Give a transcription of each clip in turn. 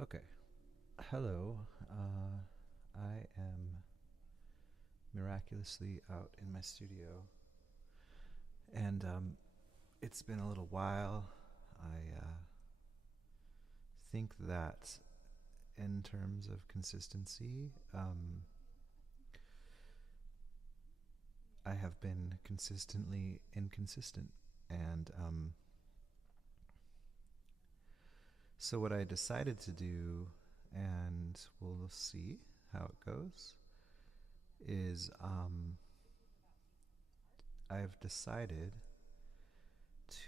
Okay. Hello. I am miraculously out in my studio, and it's been a little while. I think that in terms of consistency, I have been consistently inconsistent, and so what I decided to do, and we'll see how it goes, is I've decided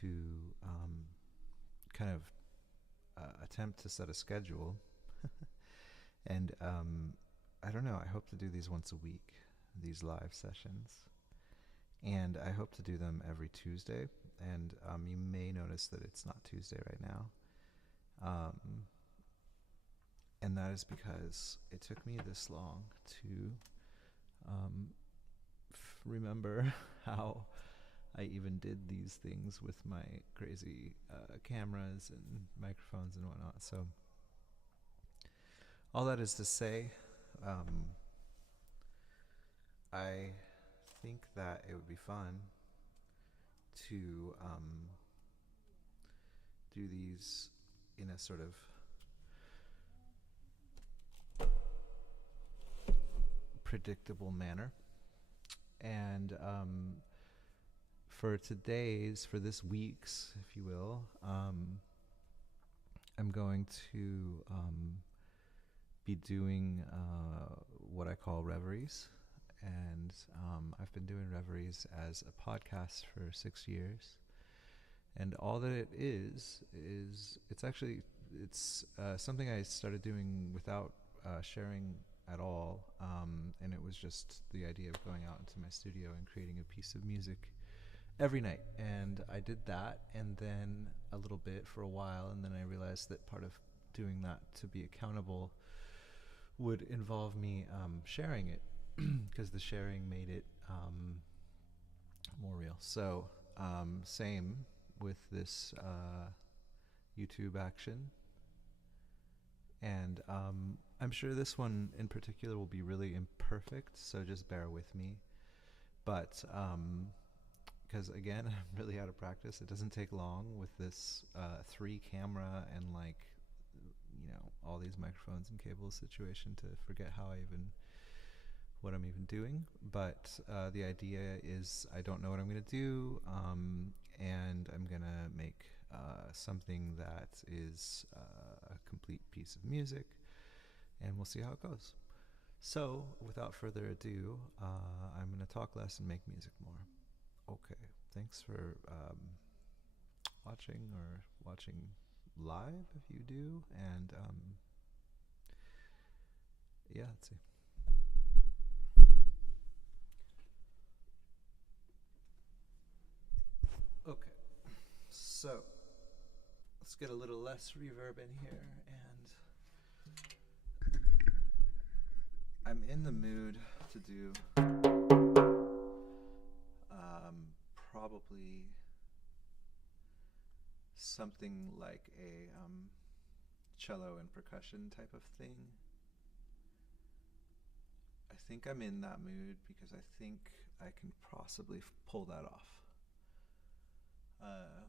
to kind of attempt to set a schedule. And I don't know, I hope to do these once a week, these live sessions. And I hope to do them every Tuesday. And you may notice that it's not Tuesday right now. And that is because it took me this long to remember how I even did these things with my crazy cameras and microphones and whatnot. So all that is to say, I think that it would be fun to do these in a sort of predictable manner. And for this week's, if you will, I'm going to be doing what I call reveries. And I've been doing reveries as a podcast for 6 years. And all that it is it's something I started doing without sharing at all. And it was just the idea of going out into my studio and creating a piece of music every night. And I did that, and then a little bit for a while, and then I realized that part of doing that to be accountable would involve me sharing it, because the sharing made it more real. So same with this YouTube action. And I'm sure this one in particular will be really imperfect, so just bear with me. But because again, I'm really out of practice. It doesn't take long with this 3 camera and all these microphones and cables situation to forget what I'm even doing. But the idea is I don't know what I'm going to do, and I'm going to make something that is a complete piece of music, and we'll see how it goes. So, without further ado, I'm going to talk less and make music more. Okay, thanks for watching live if you do, and yeah, let's see. Okay, so let's get a little less reverb in here, and I'm in the mood to do probably something like a cello and percussion type of thing. I think I'm in that mood because I think I can possibly pull that off.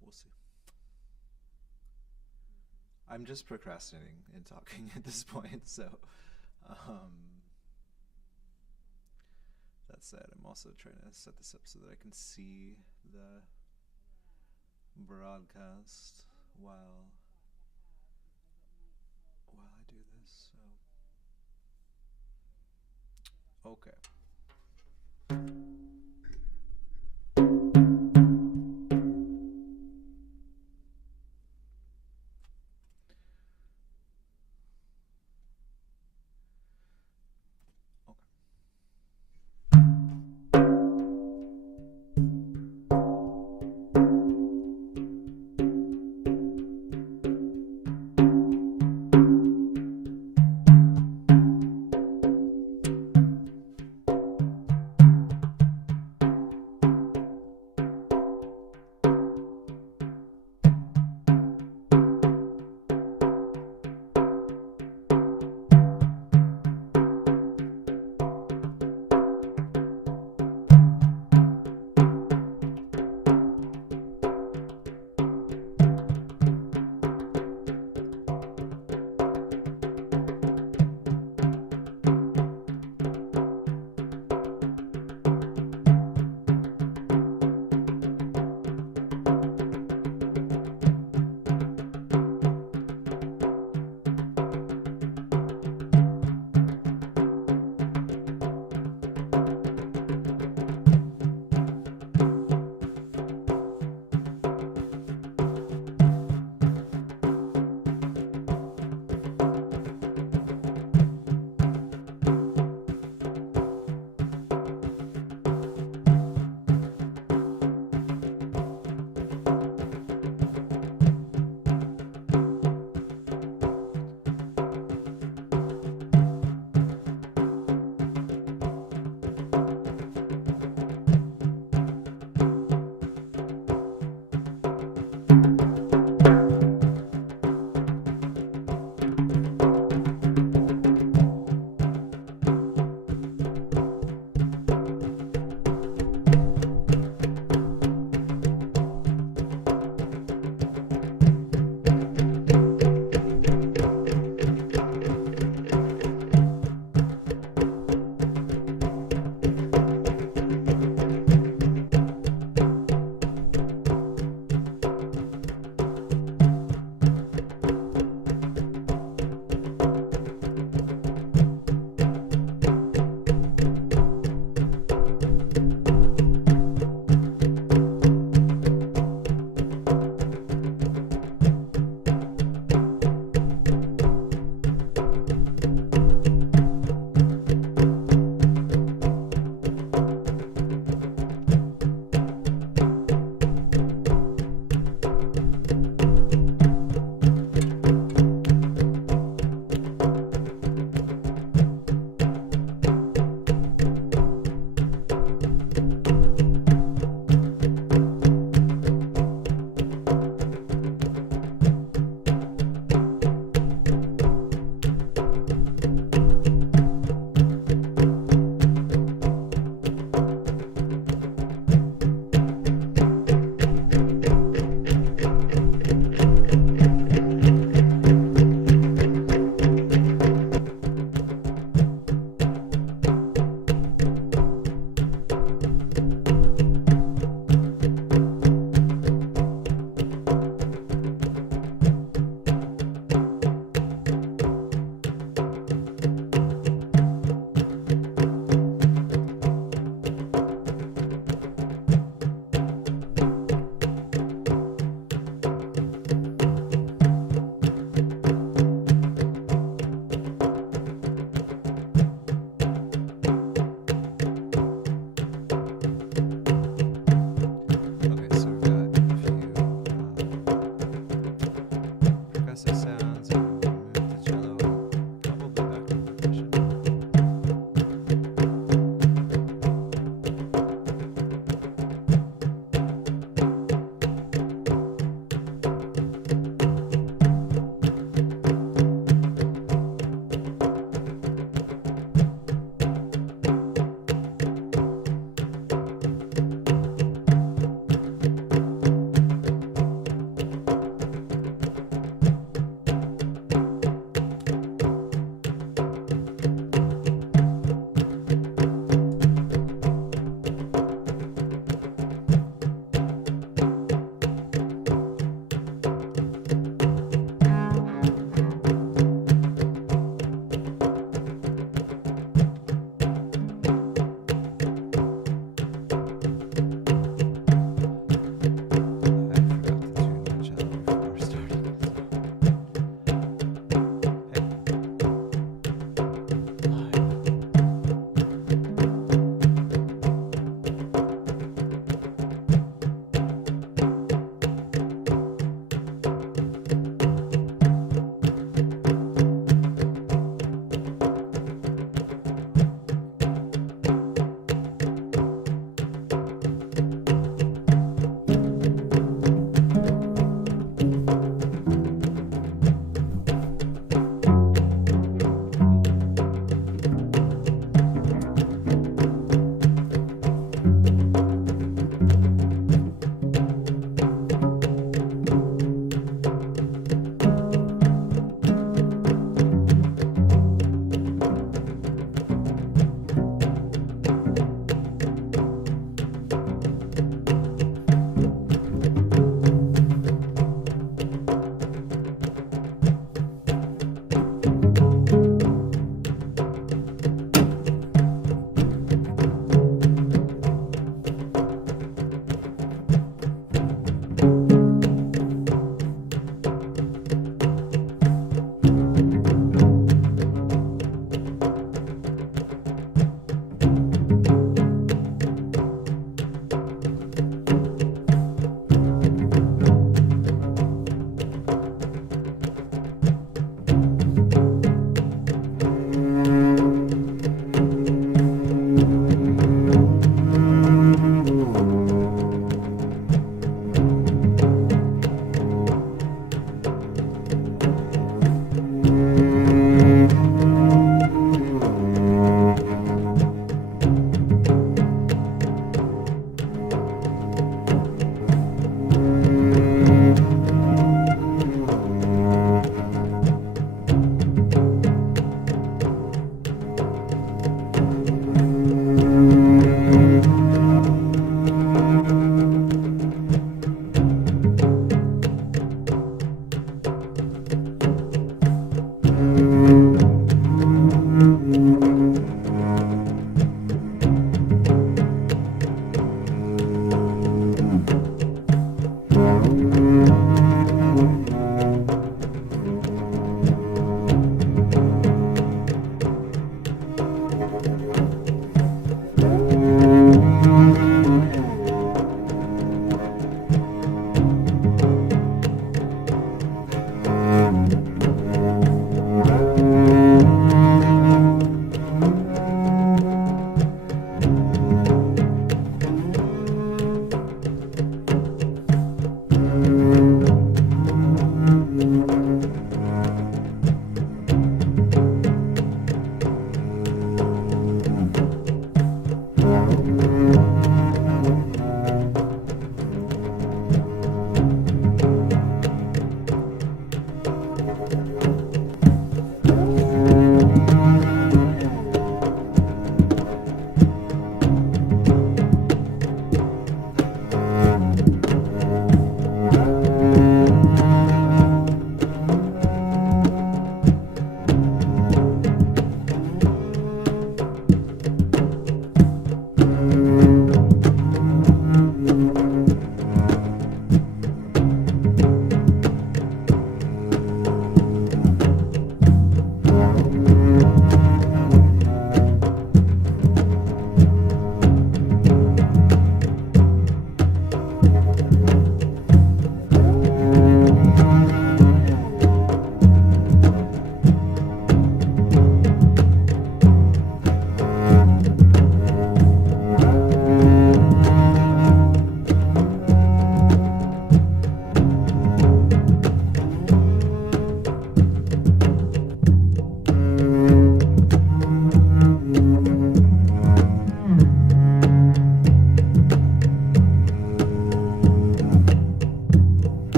We'll see. I'm just procrastinating and talking at this point, so that said, I'm also trying to set this up so that I can see the broadcast while I do this. So okay.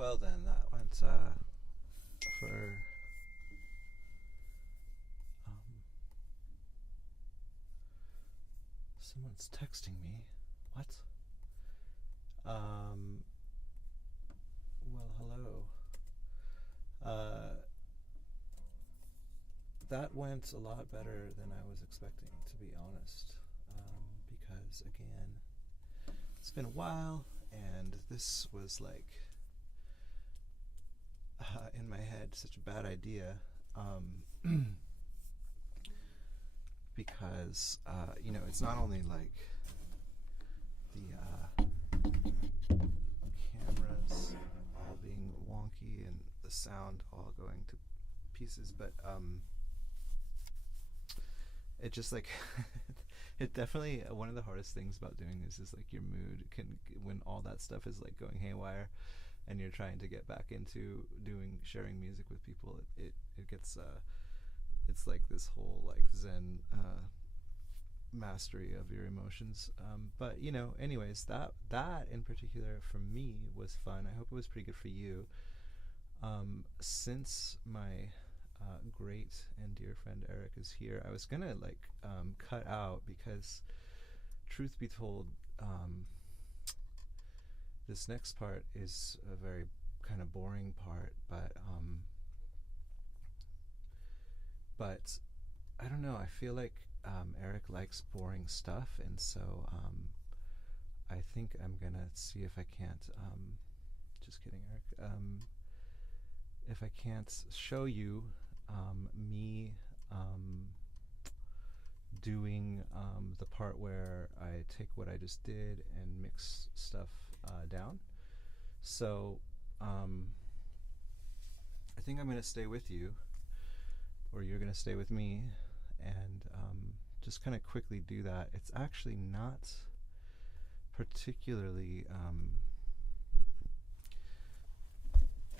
Well then, that went for. Um, Someone's texting me. What? Um. Well, hello. Uh, that went a lot better than I was expecting, to be honest. Because again, it's been a while, and this was like in my head such a bad idea. Because it's not only like the cameras all being wonky and the sound all going to pieces, but it just like it definitely one of the hardest things about doing this is like your mood can, when all that stuff is like going haywire and you're trying to get back into sharing music with people, it gets it's like this whole like zen mastery of your emotions. But anyways, that in particular for me was fun. I hope it was pretty good for you. Since my great and dear friend Eric is here, I was gonna like cut out because, truth be told, this next part is a very kind of boring part, but I don't know. I feel like Eric likes boring stuff, and so I think I'm gonna see if I can't. Just kidding, Eric. If I can't show you me doing the part where I take what I just did and mix stuff down. So I think I'm gonna stay with you, or you're gonna stay with me, and just kind of quickly do that. It's actually not particularly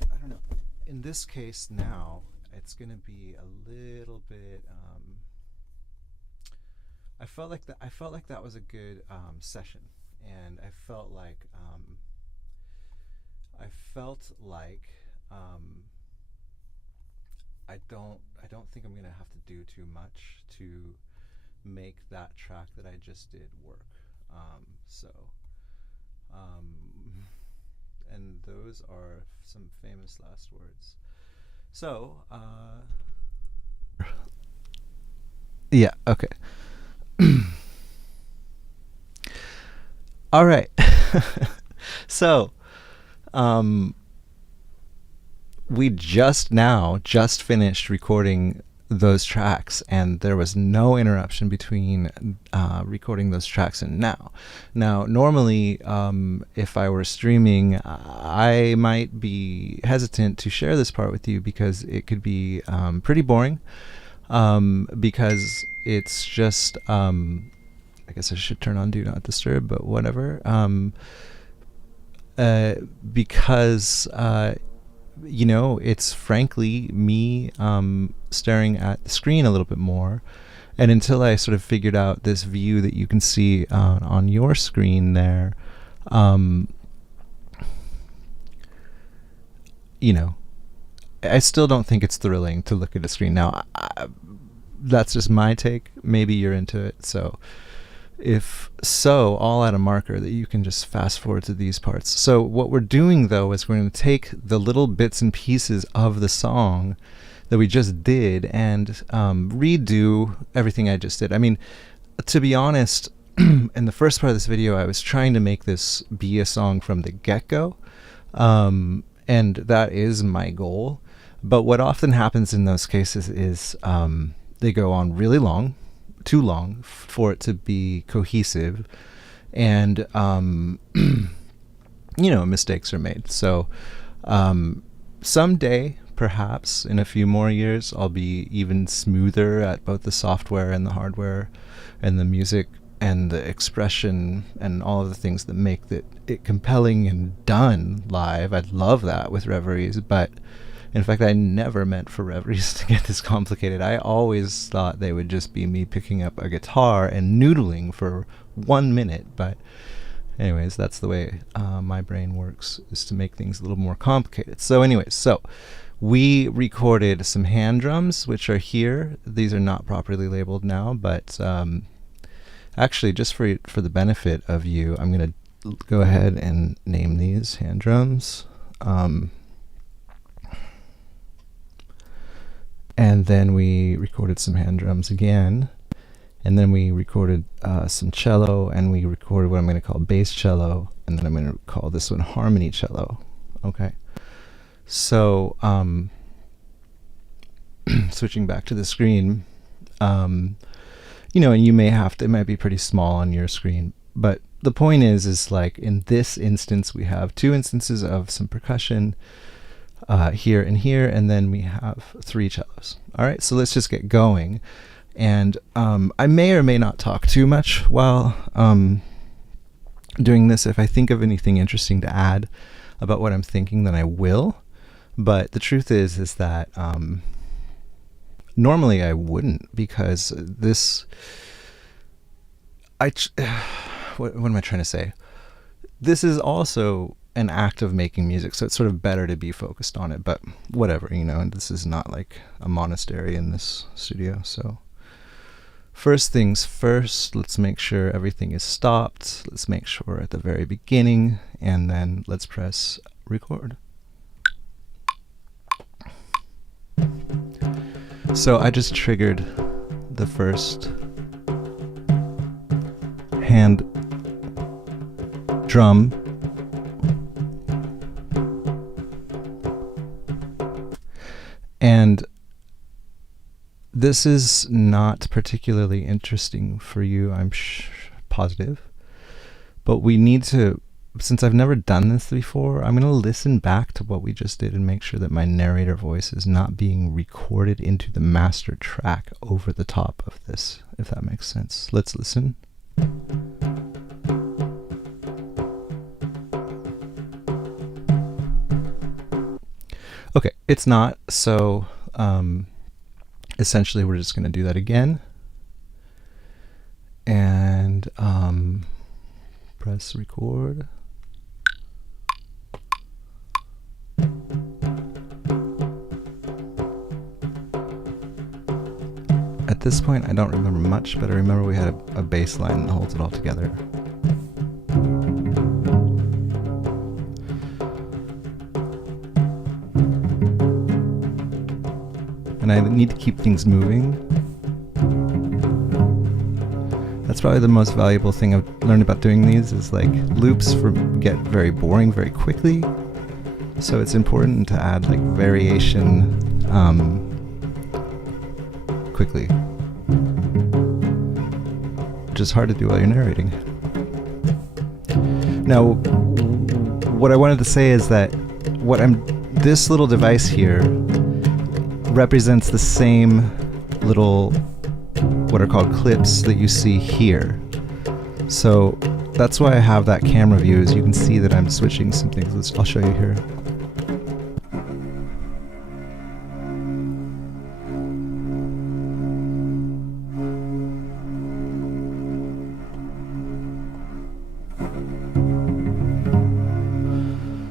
I don't know. In this case now, it's gonna be a little bit. I felt like that was a good session, and I felt like I don't think I'm gonna have to do too much to make that track that I just did work. So and those are some famous last words. So yeah, okay. All right. So we just finished recording those tracks, and there was no interruption between recording those tracks and now. Now, normally, if I were streaming, I might be hesitant to share this part with you because it could be pretty boring, because it's just, I guess I should turn on Do Not Disturb, but whatever. Because it's frankly me staring at the screen a little bit more. And until I sort of figured out this view that you can see on your screen there, I still don't think it's thrilling to look at a screen. Now, that's just my take. Maybe you're into it. So if so, I'll add a marker that you can just fast forward to these parts. So what we're doing, though, is we're going to take the little bits and pieces of the song that we just did and redo everything I just did. I mean, to be honest, in the first part of this video, I was trying to make this be a song from the get-go, and that is my goal. But what often happens in those cases is they go on really long, too long for it to be cohesive, and mistakes are made. So someday, perhaps in a few more years, I'll be even smoother at both the software and the hardware and the music and the expression and all of the things that make it compelling and done live. I'd love that with Reveries, but in fact, I never meant for Reveries to get this complicated. I always thought they would just be me picking up a guitar and noodling for 1 minute, but Anyways, that's the way my brain works, is to make things a little more complicated. So anyways, so we recorded some hand drums, which are here. These are not properly labeled now, but actually, just for the benefit of you, I'm going to go ahead and name these hand drums. And then we recorded some hand drums again. And then we recorded some cello, and we recorded what I'm going to call bass cello, and then I'm going to call this one harmony cello. Okay. So, switching back to the screen, you know, and you may have to, it might be pretty small on your screen, but the point is like in this instance, we have two instances of some percussion here and here, and then we have 3 cellos. All right, so let's just get going. And I may or may not talk too much while doing this. If I think of anything interesting to add about what I'm thinking, then I will. But the truth is that normally I wouldn't, because this, what am I trying to say? This is also an act of making music, so it's sort of better to be focused on it, but whatever, you know, and this is not like a monastery in this studio, so. First things first, let's make sure everything is stopped. Let's make sure we're at the very beginning, and then let's press record. So I just triggered the first hand drum. And this is not particularly interesting for you, I'm positive. But we need to, since I've never done this before, I'm going to listen back to what we just did and make sure that my narrator voice is not being recorded into the master track over the top of this, if that makes sense. Let's listen. Okay, it's not, so essentially we're just going to do that again. And press record. At this point, I don't remember much, but I remember we had a bass line that holds it all together. And I need to keep things moving. That's probably the most valuable thing I've learned about doing these, is like loops get very boring very quickly. So it's important to add like variation quickly, which is hard to do while you're narrating. Now, what I wanted to say is that this little device here represents the same little, what are called clips, that you see here. So that's why I have that camera view, is you can see that I'm switching some things. I'll show you here.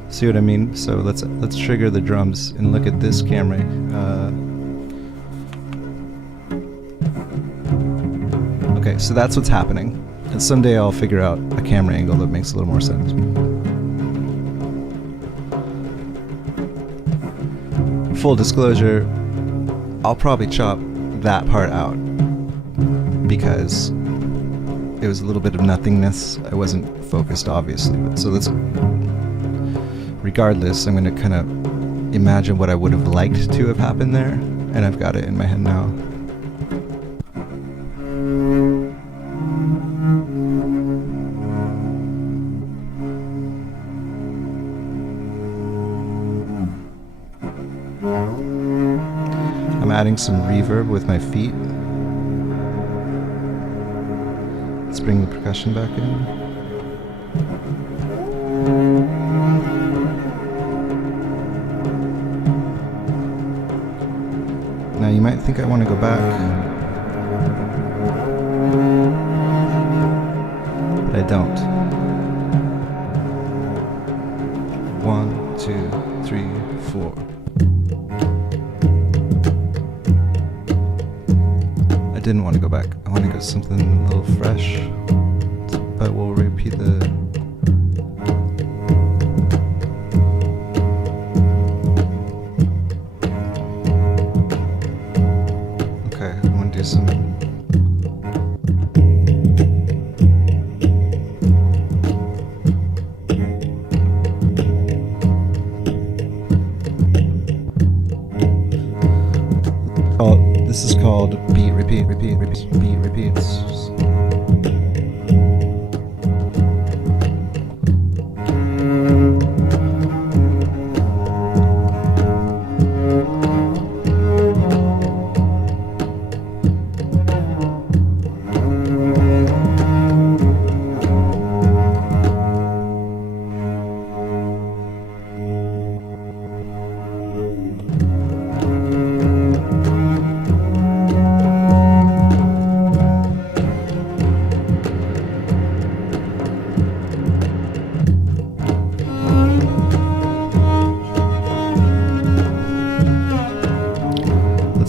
See what I mean? So let's trigger the drums and look at this camera. Okay, so that's what's happening. And someday I'll figure out a camera angle that makes a little more sense. Full disclosure, I'll probably chop that part out because it was a little bit of nothingness. I wasn't focused, obviously. But so regardless, I'm going to kind of imagine what I would have liked to have happened there, and I've got it in my head now. I'm adding some reverb with my feet. Let's bring the percussion back in. Now you might think I want to go back, but I don't. 1, 2, 3, 4. I didn't want to go back. I want to go something a little fresh, but we'll repeat the. Okay, I want to do some. This is called beat, repeat, repeat, repeat, beat, repeats.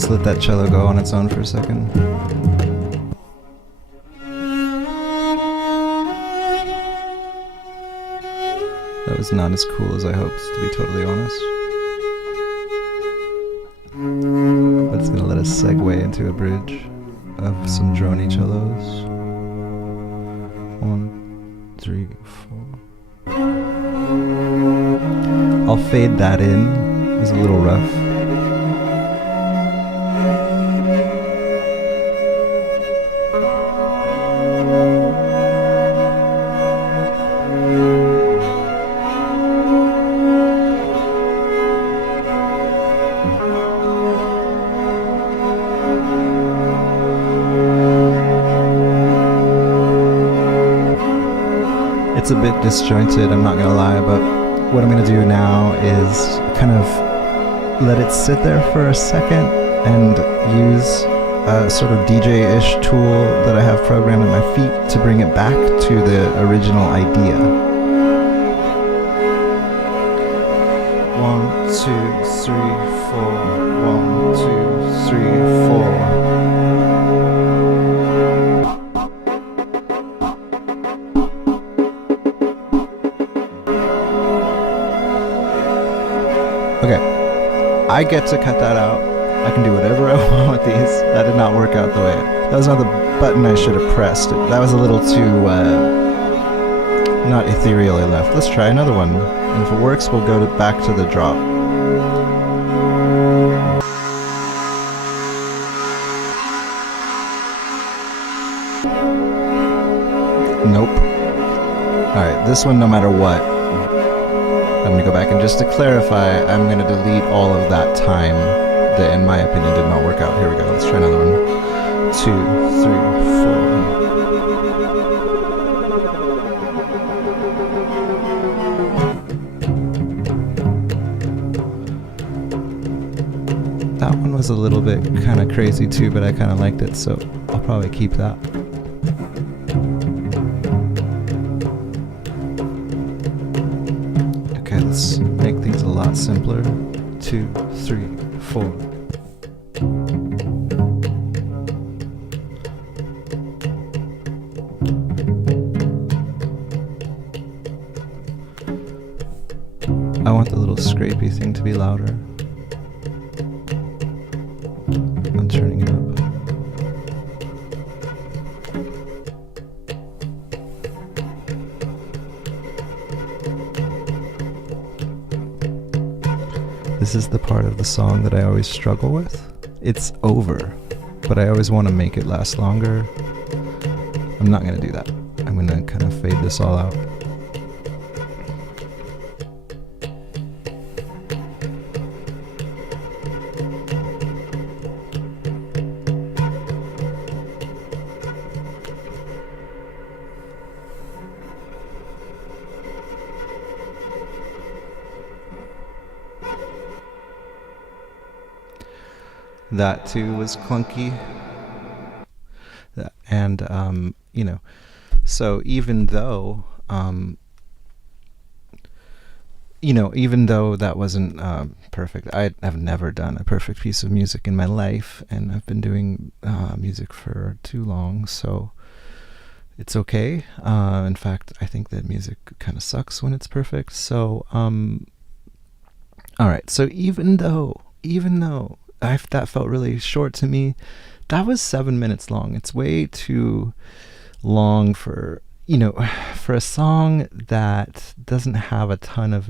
Let that cello go on its own for a second. That was not as cool as I hoped, to be totally honest. But it's gonna let us segue into a bridge of some drony cellos. 1, 3, 4. I'll fade that in. It was a little rough. It's a bit disjointed, I'm not gonna lie, but what I'm gonna do now is kind of let it sit there for a second and use a sort of DJ-ish tool that I have programmed at my feet to bring it back to the original idea. 1, 2, 3, 4. 1, 2, 3, 4. Okay, I get to cut that out. I can do whatever I want with these. That did not work out the way. That was not the button I should have pressed. That was a little too, not ethereal enough. Let's try another one. And if it works, we'll go back to the drop. Nope. Alright, this one, no matter what, I'm going to go back, and just to clarify, I'm going to delete all of that time that, in my opinion, did not work out. Here we go. Let's try another one. 2, 3, 4. That one was a little bit kind of crazy too, but I kind of liked it, so I'll probably keep that. Let's make things a lot simpler. 2, 3, 4. I want the little scrapey thing to be louder. I'm turning it up. This is the part of the song that I always struggle with. It's over, but I always want to make it last longer. I'm not going to do that. I'm going to kind of fade this all out. That too was clunky. And, you know, so even though even though that wasn't perfect, I have never done a perfect piece of music in my life, and I've been doing music for too long, so it's okay. In fact, I think that music kind of sucks when it's perfect. So, all right. So even though that felt really short to me, that was 7 minutes long. It's way too long for for a song that doesn't have a ton of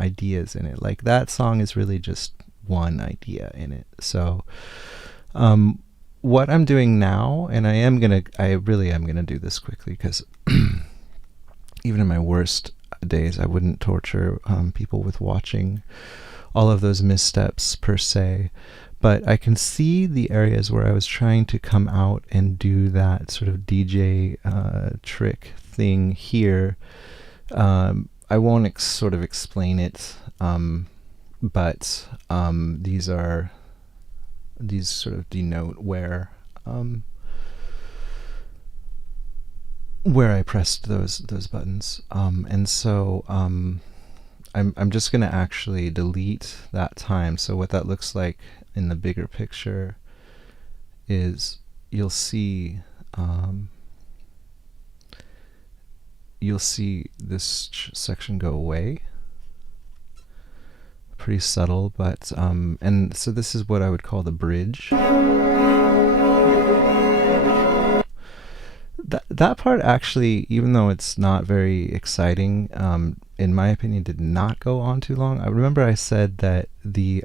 ideas in it. Like, that song is really just one idea in it. So what I'm doing now, and I really am gonna do this quickly, because even in my worst days I wouldn't torture people with watching all of those missteps per se, but I can see the areas where I was trying to come out and do that sort of DJ trick thing here. I won't sort of explain it, but these sort of denote where I pressed those buttons, and so I'm just gonna actually delete that time. So what that looks like in the bigger picture is you'll see this section go away. Pretty subtle, but and so this is what I would call the bridge. That part actually, even though it's not very exciting, in my opinion, did not go on too long. I remember I said that they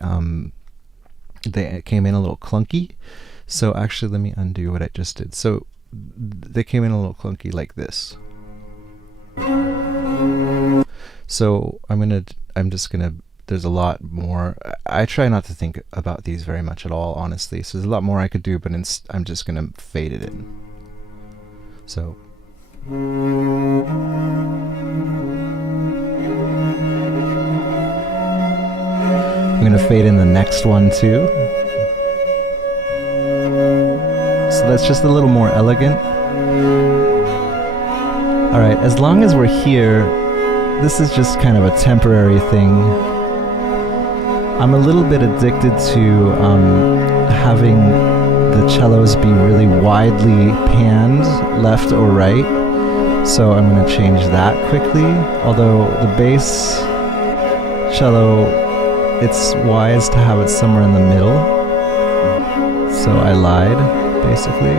came in a little clunky. So actually, let me undo what I just did. So they came in a little clunky like this. So there's a lot more. I try not to think about these very much at all, honestly. So there's a lot more I could do, but I'm just gonna fade it in. So I'm gonna fade in the next one too. So that's just a little more elegant. Alright, as long as we're here, this is just kind of a temporary thing. I'm a little bit addicted to having the cellos be really widely panned left or right. So I'm going to change that quickly. Although the bass cello, it's wise to have it somewhere in the middle. So I lied, basically.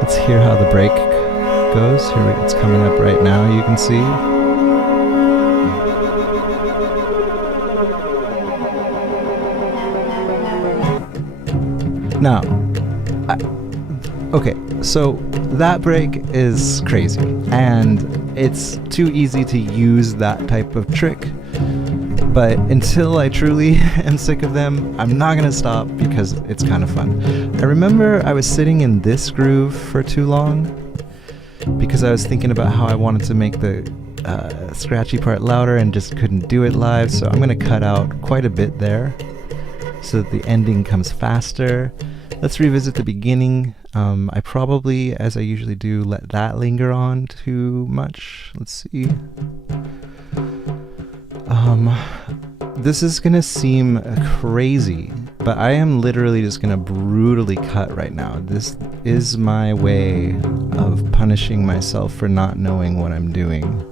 Let's hear how the break goes. It's coming up right now, you can see. Now, okay, so that break is crazy, and it's too easy to use that type of trick, but until I truly am sick of them, I'm not gonna stop because it's kind of fun. I remember I was sitting in this groove for too long because I was thinking about how I wanted to make the scratchy part louder and just couldn't do it live, so I'm gonna cut out quite a bit there so that the ending comes faster. Let's revisit the beginning. I probably, as I usually do, let that linger on too much. Let's see. This is gonna seem crazy, but I am literally just gonna brutally cut right now. This is my way of punishing myself for not knowing what I'm doing.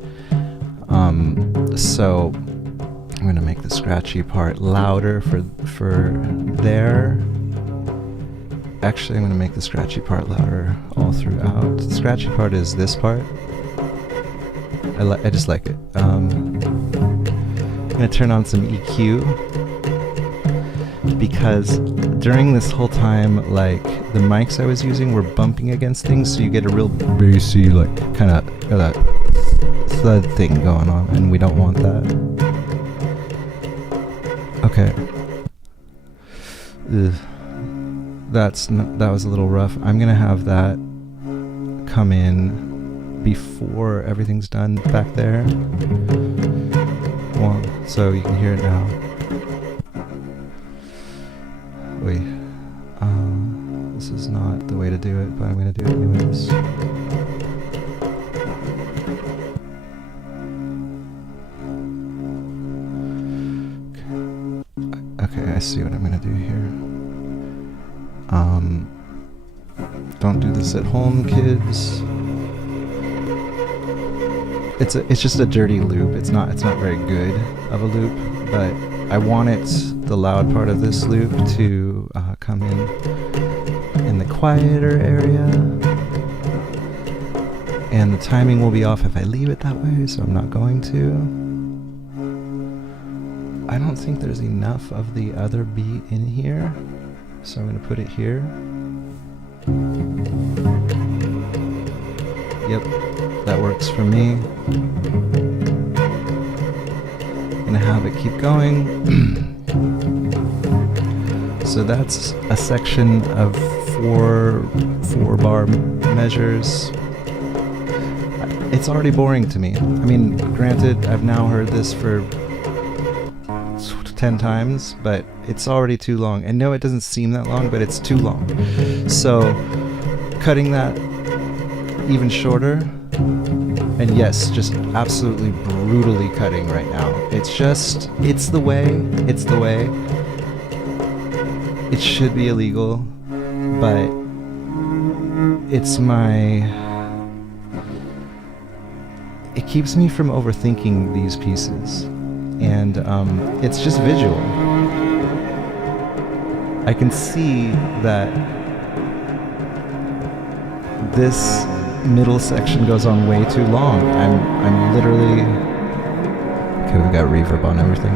So I'm gonna make the scratchy part louder for there. Actually, I'm gonna make the scratchy part louder all throughout. The scratchy part is this part. I just like it. I'm gonna turn on some EQ because during this whole time, like, the mics I was using were bumping against things, so you get a real bassy, like, kind of that thud thing going on, and we don't want that. Okay. Ugh. That was a little rough. I'm gonna have that come in before everything's done back there. Well, so you can hear it now. Wait, this is not the way to do it, but I'm gonna do it anyways. guys see what I'm gonna do here. Don't do this at home, kids. It's just a dirty loop. It's not very good of a loop, but I want the loud part of this loop to come in the quieter area, and the timing will be off if I leave it that way, so I'm not going to. I don't think there's enough of the other beat in here, so I'm going to put it here. Yep, that works for me. Gonna have it keep going. So that's a section of four bar measures. It's already boring to me. I mean, granted, I've now heard this for 10 times, but it's already too long. And no, it doesn't seem that long, but it's too long. So cutting that even shorter, and yes, just absolutely brutally cutting right now. It's the way. It should be illegal, but it keeps me from overthinking these pieces, and it's just visual. I can see that this middle section goes on way too long. I'm literally... Okay, we've got reverb on everything.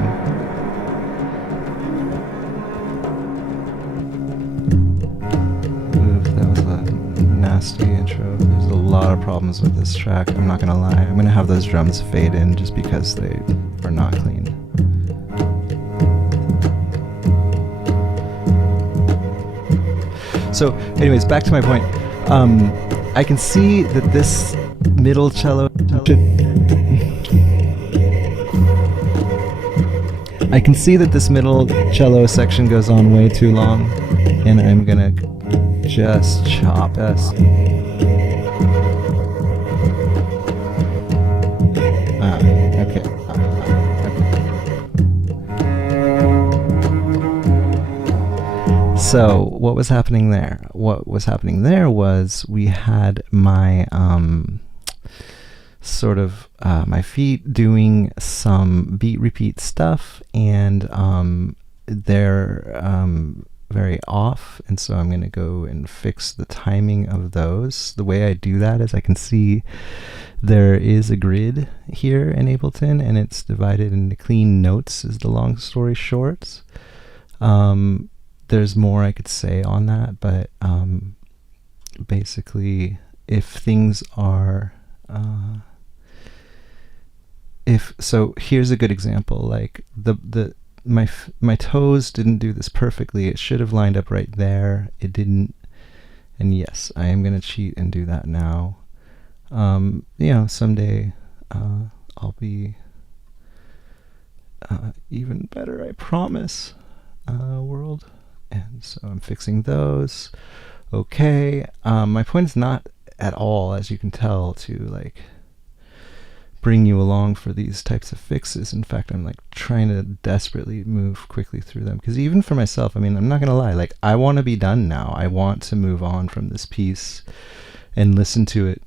Oof, that was a nasty intro. There's a lot of problems with this track, I'm not gonna lie. I'm gonna have those drums fade in just because they are not clean. So, anyways, back to my point. I can see that this middle cello... I can see that this middle cello section goes on way too long, and I'm gonna just chop us. Okay. So, what was happening there? What was happening there was we had my my feet doing some beat repeat stuff, and they're very off, and so I'm going to go and fix the timing of those. The way I do that is I can see there is a grid here in Ableton, and it's divided into clean notes, is the long story short. There's more I could say on that, but basically, if things are so here's a good example. Like my toes didn't do this perfectly. It should have lined up right there. It didn't, and yes, I am gonna cheat and do that now. Someday I'll be even better, I promise. World. And so I'm fixing those. Okay. My point is not at all, as you can tell, to bring you along for these types of fixes. In fact, I'm trying to desperately move quickly through them, because even for myself, I mean, I'm not gonna lie, I want to be done now. I want to move on from this piece and listen to it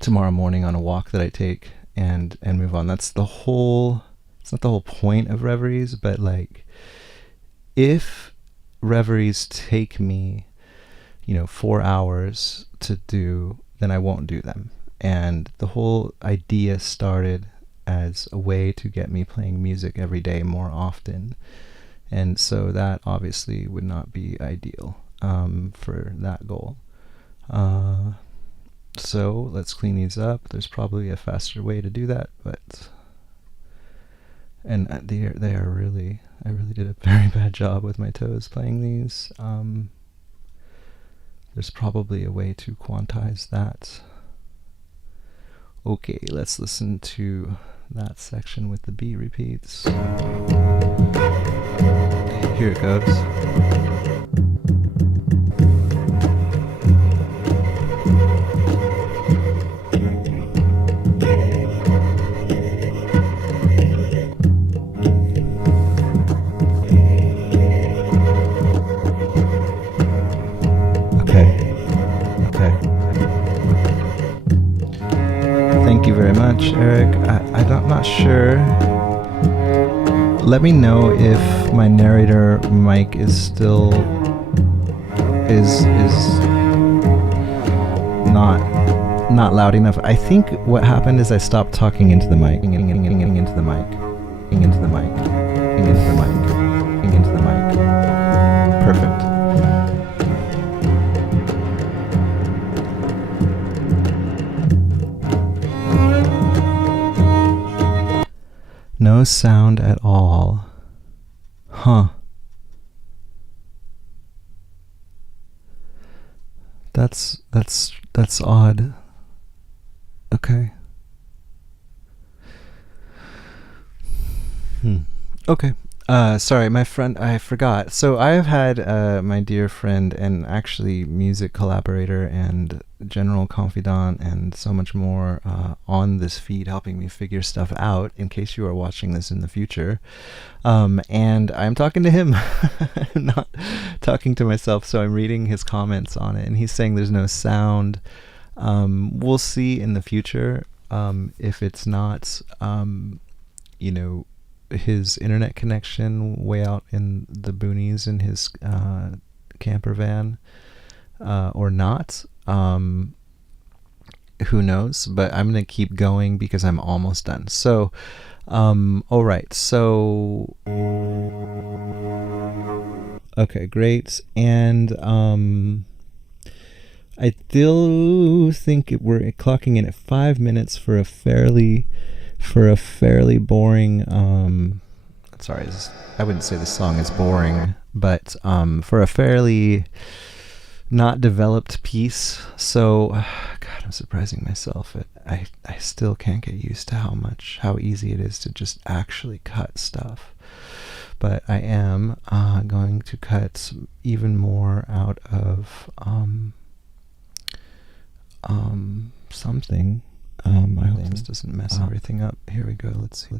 tomorrow morning on a walk that I take, and move on. That's the whole... It's not the whole point of reveries, but if reveries take me 4 hours to do, then I won't do them. And the whole idea started as a way to get me playing music every day more often, and so that obviously would not be ideal for that goal. So let's clean these up. There's probably a faster way to do that, but they are really... I really did a very bad job with my toes playing these. There's probably a way to quantize that. Okay, let's listen to that section with the beat repeats. Here it goes. very much, Eric. I'm not sure. Let me know if my narrator mic is still is not loud enough. I think what happened is I stopped talking into the mic, into the mic, into the mic, into the mic, into the mic. Perfect. No sound at all. Huh. That's odd. Okay. Okay. Sorry, my friend, I forgot. So I have had my dear friend and actually music collaborator and general confidant and so much more on this feed helping me figure stuff out in case you are watching this in the future. And I'm talking to him, I'm not talking to myself, so I'm reading his comments on it, and he's saying there's no sound. We'll see in the future if it's not, his internet connection way out in the boonies in his camper van or not. Who knows? But I'm going to keep going because I'm almost done. So, all right. So, okay, great. And I still think we're clocking in at 5 minutes for a fairly boring. Sorry, I wouldn't say the song is boring, but for a fairly not developed piece. So, God, I'm surprising myself. I still can't get used to how easy it is to just actually cut stuff. But I am going to cut even more out of something. I hope this doesn't mess everything up. Here we go. Let's see.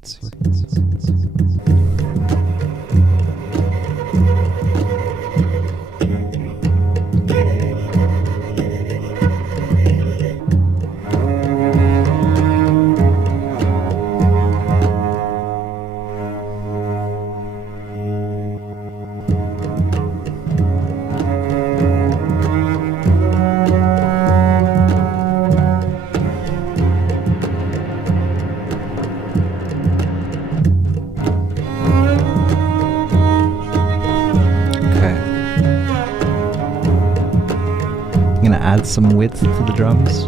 Add some width to the drums.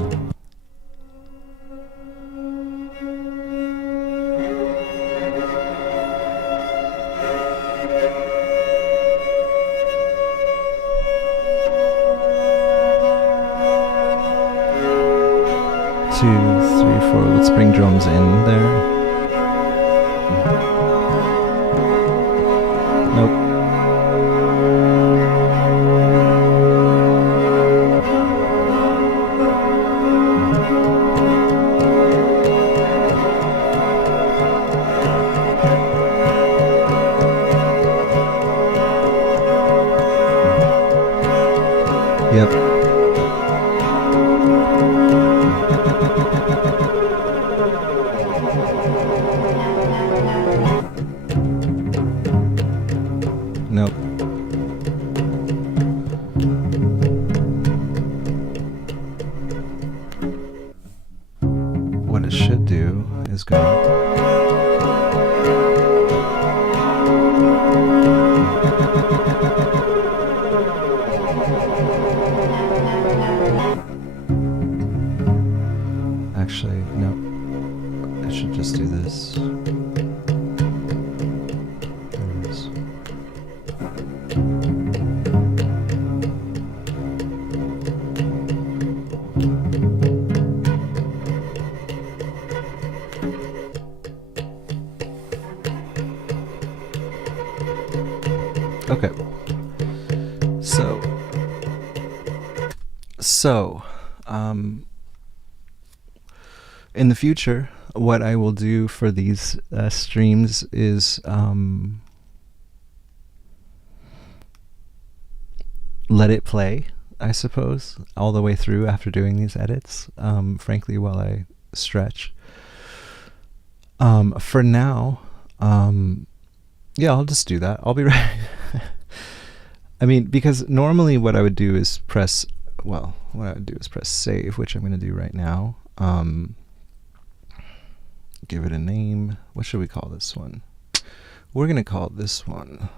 Two, three, four. Let's bring drums in there. Nope. Yep. Nope. What it should do is go. Actually, no. I should just do this. There it is. Okay. So, in the future, what I will do for these streams is let it play, I suppose, all the way through after doing these edits, frankly, while I stretch. For now, um, yeah, I'll just do that. I'll be right. I mean, because normally what I would do is press, well, what I would do is press save, which I'm going to do right now. Give it a name. What should we call this one? We're going to call this one.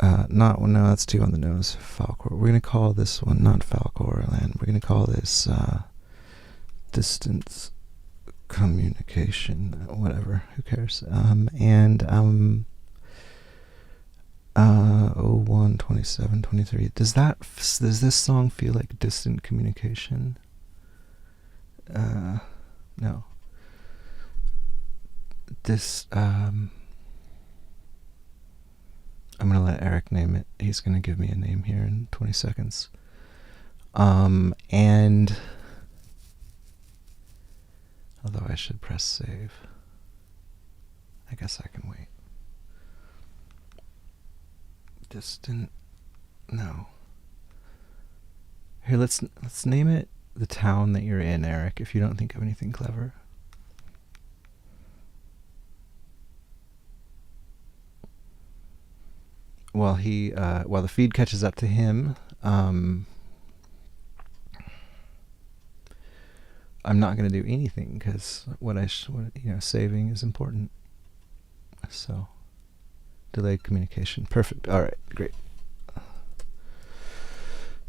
Not, no, that's too on the nose. Falcor. We're going to call this one not Falcor Land. We're going to call this distance communication. Whatever. Who cares? And 01, 27, 23. Does this song feel like distant communication? No. I'm going to let Eric name it. He's going to give me a name here in 20 seconds. And although I should press save. I guess I can wait. Distant. No. Here, let's name it the town that you're in, Eric, if you don't think of anything clever. While the feed catches up to him, I'm not going to do anything because saving is important. So, delayed communication. Perfect. All right, great.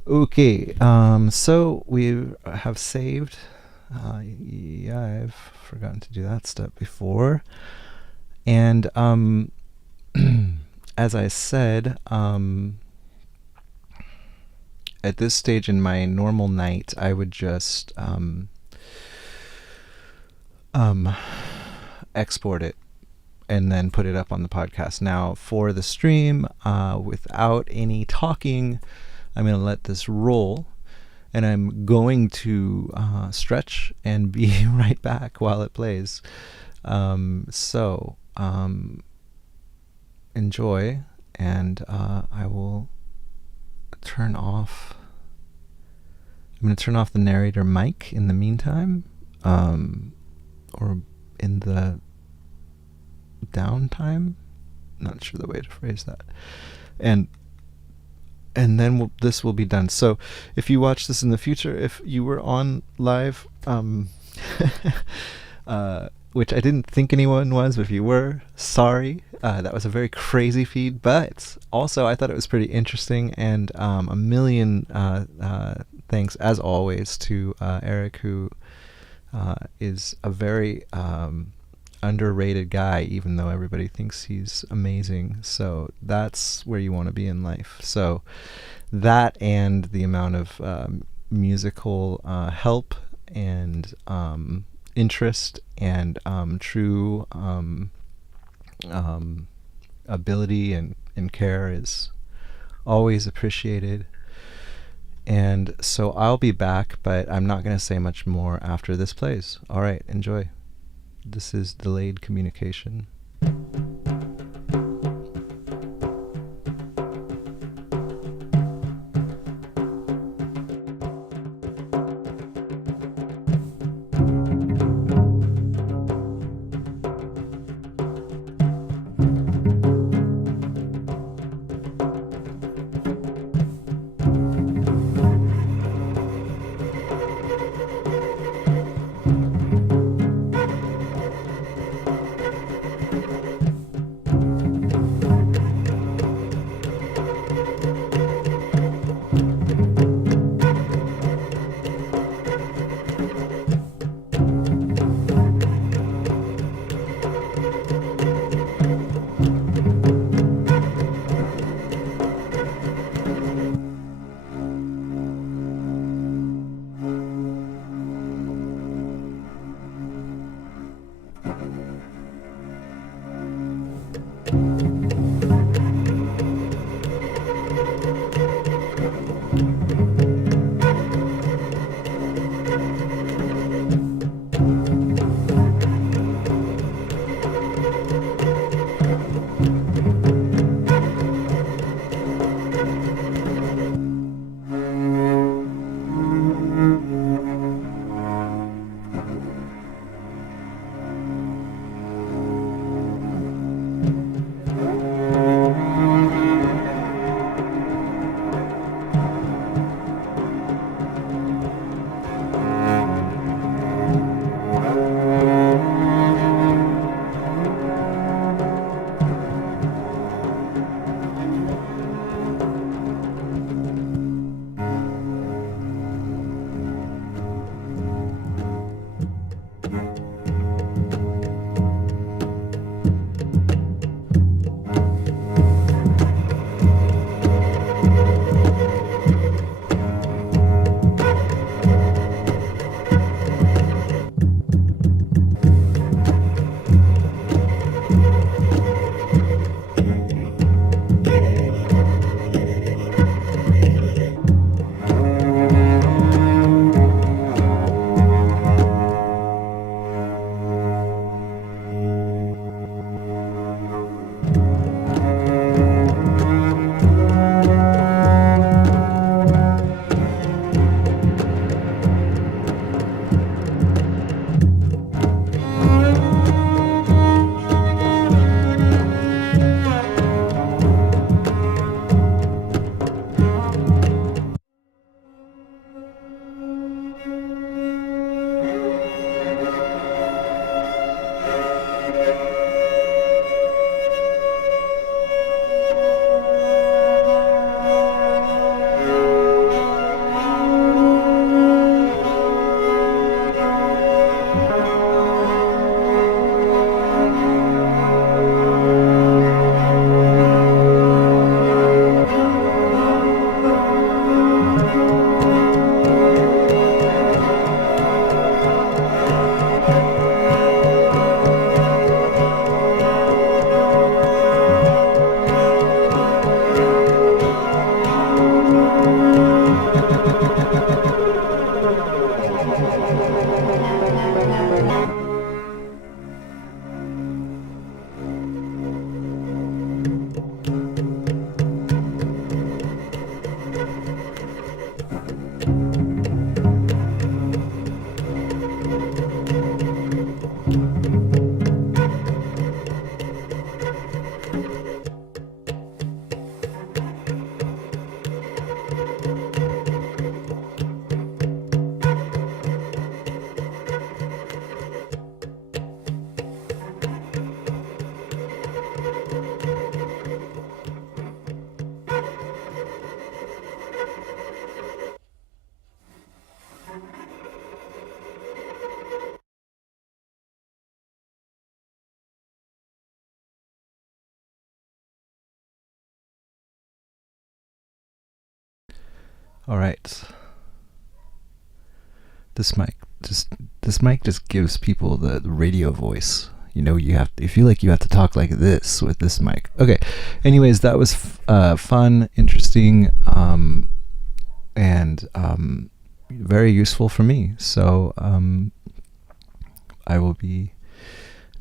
Okay, so we have saved. Yeah, I've forgotten to do that step before. And as I said, at this stage in my normal night, I would just export it and then put it up on the podcast. Now, for the stream, without any talking, I'm going to let this roll, and I'm going to stretch and be right back while it plays. So enjoy, and I will turn off. I'm going to turn off the narrator mic in the meantime, or in the downtime. Not sure the way to phrase that. And then this will be done. So if you watch this in the future, if you were on live, which I didn't think anyone was, but if you were, sorry. That was a very crazy feed, but also I thought it was pretty interesting, and a million thanks, as always, to Eric, who is a very underrated guy, even though everybody thinks he's amazing. So that's where you want to be in life. So that, and the amount of musical help and interest and true ability and care is always appreciated. And so I'll be back, but I'm not going to say much more after this plays. All right, enjoy. This is delayed communication. All right. This mic just gives people the radio voice. You know, you feel like you have to talk like this with this mic. Okay. Anyways, that was fun, interesting, and very useful for me. So I will be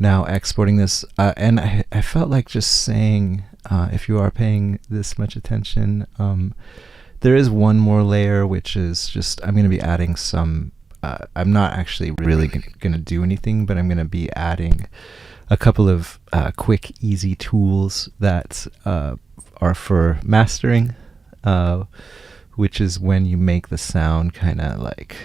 now exporting this, and I felt like just saying, if you are paying this much attention, there is one more layer, which is just I'm going to be adding some. I'm not actually really going to do anything, but I'm going to be adding a couple of quick, easy tools that are for mastering, which is when you make the sound kind of like...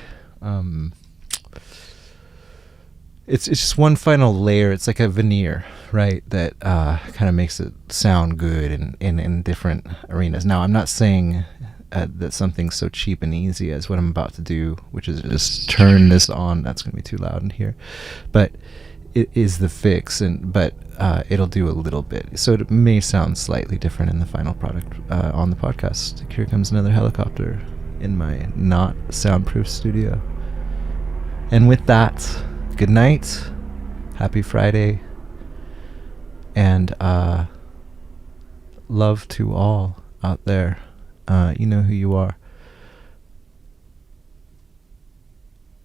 It's just one final layer. It's like a veneer, right? That kind of makes it sound good in different arenas. Now, I'm not saying that something so cheap and easy as what I'm about to do, which is just turn this on. That's going to be too loud in here. But it is the fix, but it'll do a little bit. So it may sound slightly different in the final product on the podcast. Here comes another helicopter in my not soundproof studio. And with that, good night, happy Friday, and love to all out there. You know who you are.